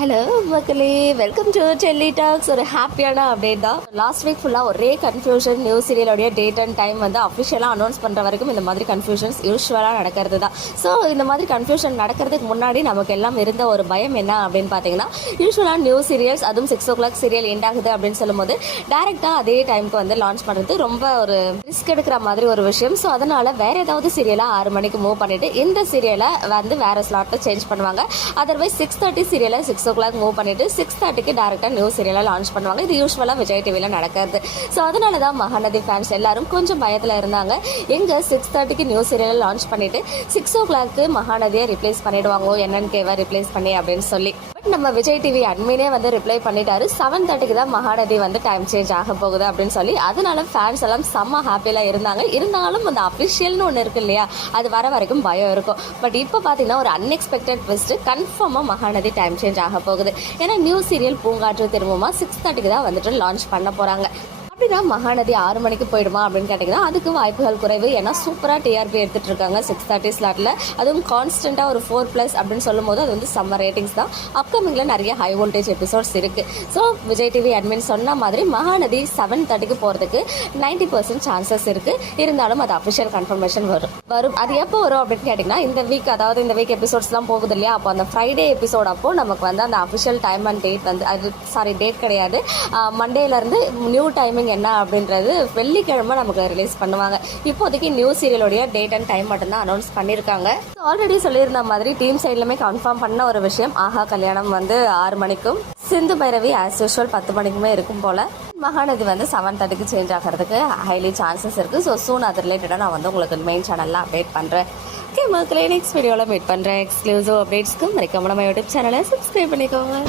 Hello மக்களே, welcome to Delhi tax. ஒரு ஹாப்பியான அப்டேட் தான். லாஸ்ட் வீக் ஃபுல்லாக ஒரே கன்ஃபியூஷன். நியூ சீரியலோடைய டேட் அண்ட் டைம் வந்து அஃபிஷியலாக அனௌன்ஸ் பண்ணுற வரைக்கும் இந்த மாதிரி கன்ஃபியூஷன்ஸ் யூஸ்வலாக நடக்கிறது தான். ஸோ இந்த மாதிரி கன்ஃபியூஷன் நடக்கிறதுக்கு முன்னாடி நமக்கு எல்லாம் இருந்த ஒரு பயம் என்ன அப்படின்னு பார்த்தீங்கன்னா, யூஸ்வலாக நியூ சீரியல்ஸ் அதுவும் 6 o'clock சீரியல் எண்ட் ஆகுது அப்படின்னு சொல்லும்போது டேரெக்டாக அதே டைமுக்கு வந்து லான்ச் பண்ணுறது ரொம்ப ஒரு ரிஸ்க் எடுக்கிற மாதிரி ஒரு விஷயம். ஸோ அதனால் வேறு ஏதாவது சீரியலாக 6 மணிக்கு மூவ் பண்ணிவிட்டு இந்த சீரியலை வந்து வேறு ஸ்லாட்டில் சேஞ்ச் பண்ணுவாங்க. அதர்வைஸ் 6:30 சீரியலை 6 o'clock மூவ் பண்ணிட்டு 6:30க்கு டேரக்டா நியூ சீரியலை லான்ச் பண்ணுவாங்க. இது யூஸ்வலா விஜய் டிவில நடக்கிறது. ஸோ அதனால தான் மகாநதி ஃபேன்ஸ் எல்லாரும் கொஞ்சம் பயத்தில் இருந்தாங்க. எங்க 6:30க்கு நியூ சீரியலை லான்ச் பண்ணிட்டு 6 o'clock மகாநதியை ரிப்ளேஸ் பண்ணிடுவாங்க, NNKவை ரிப்ளேஸ் பண்ணி அப்படின்னு சொல்லி. பட் நம்ம விஜய் டிவி அட்மினே வந்து ரிப்ளை பண்ணிட்டாரு, 7:30க்கு தான் மகாநதி வந்து டைம் சேஞ்ச் ஆக போகுது அப்படின்னு சொல்லி. அதனால ஃபேன்ஸ் எல்லாம் செம்ம ஹாப்பியில இருந்தாங்க. இருந்தாலும் அந்த அஃபிஷியல்னு ஒன்று இருக்கு இல்லையா, அது வர வரைக்கும் பயம் இருக்கும். பட் இப்போ பார்த்தீங்கன்னா ஒரு அன்எக்ஸ்பெக்டட் ட்விஸ்ட், கன்ஃபார்மாக மகாநதி டைம் சேஞ்ச் ஆக போகுது. ஏன்னா நியூ சீரியல் பூங்காற்று திரும்பமா 6:30க்கு தான் வந்துட்டு லான்ச் பண்ண போறாங்க. அப்படின்னா மகாநதி 6 மணிக்கு போயிடுமா அப்படின்னு கேட்டிங்கன்னா அதுக்கு வாய்ப்புகள் குறைவு. ஏன்னா சூப்பராக டிஆர்பி எடுத்துகிட்டு இருக்காங்க 6:30 ஸ்லாட்டில். அதுவும் கான்ஸ்டண்ட்டாக ஒரு 4+ அப்படின்னு சொல்லும் போது அது வந்து செம்ம ரேட்டிங்ஸ் தான். அப்கமிங்கில் நிறைய ஹை வோல்டேஜ் எபிசோட்ஸ் இருக்குது. ஸோ விஜய் டிவி அட்மின் சொன்ன மாதிரி மகாநதி 7:30க்கு போகிறதுக்கு 90% சான்சஸ் இருக்குது. இருந்தாலும் அது அஃபிஷியல் கன்ஃபர்மேஷன் வரும். அது எப்போ வரும் அப்படின்னு கேட்டிங்கன்னா இந்த வீக், அதாவது இந்த வீக் எபிசோட்ஸ்லாம் போகுது இல்லையா, அப்போ அந்த ஃப்ரைடே எபிசோட் அப்போ நமக்கு வந்து அந்த அஃபிஷியல் டைம் அண்ட் டேட் வந்து, அது டேட் கிடையாது, மண்டேலேருந்து நியூ டைமிங் என்ன அப்படின்றது வெள்ளிக்கிழமை நமக்கு ரிலீஸ் பண்ணுவாங்க. இப்போதைக்கு நியூ சீரியலோடைய டேட் அண்ட் டைம் மட்டும்தான் அனௌன்ஸ் பண்ணியிருக்காங்க. ஆல்ரெடி சொல்லியிருந்த மாதிரி டீம் சைட்லுமே கன்ஃபார்ம் பண்ண ஒரு விஷயம், ஆஹா கல்யாணம் வந்து 6 மணிக்கும், சிந்து பைரவி ஆஸ் யூஷுவல் 10 மணிக்குமே இருக்கும் போல. மகாநதி வந்து 7:30க்கு சேஞ்ச் ஆகிறதுக்கு ஹைலி சான்சஸ் இருக்குது. ஸோ சூன் அது ரிலேட்டடாக நான் வந்து உங்களுக்கு மெயின் சேனலில் அப்டேட் பண்ணுறேன். ஓகே மக்களே, நெக்ஸ்ட் வீடியோவில் மீட் பண்ணுறேன். எக்ஸ்க்ளூசிவ் அப்டேட்ஸ்க்கு மறக்காம நம்ம யூடியூப் சேனலை சப்ஸ்கிரைப் பண்ணிக்கோங்க.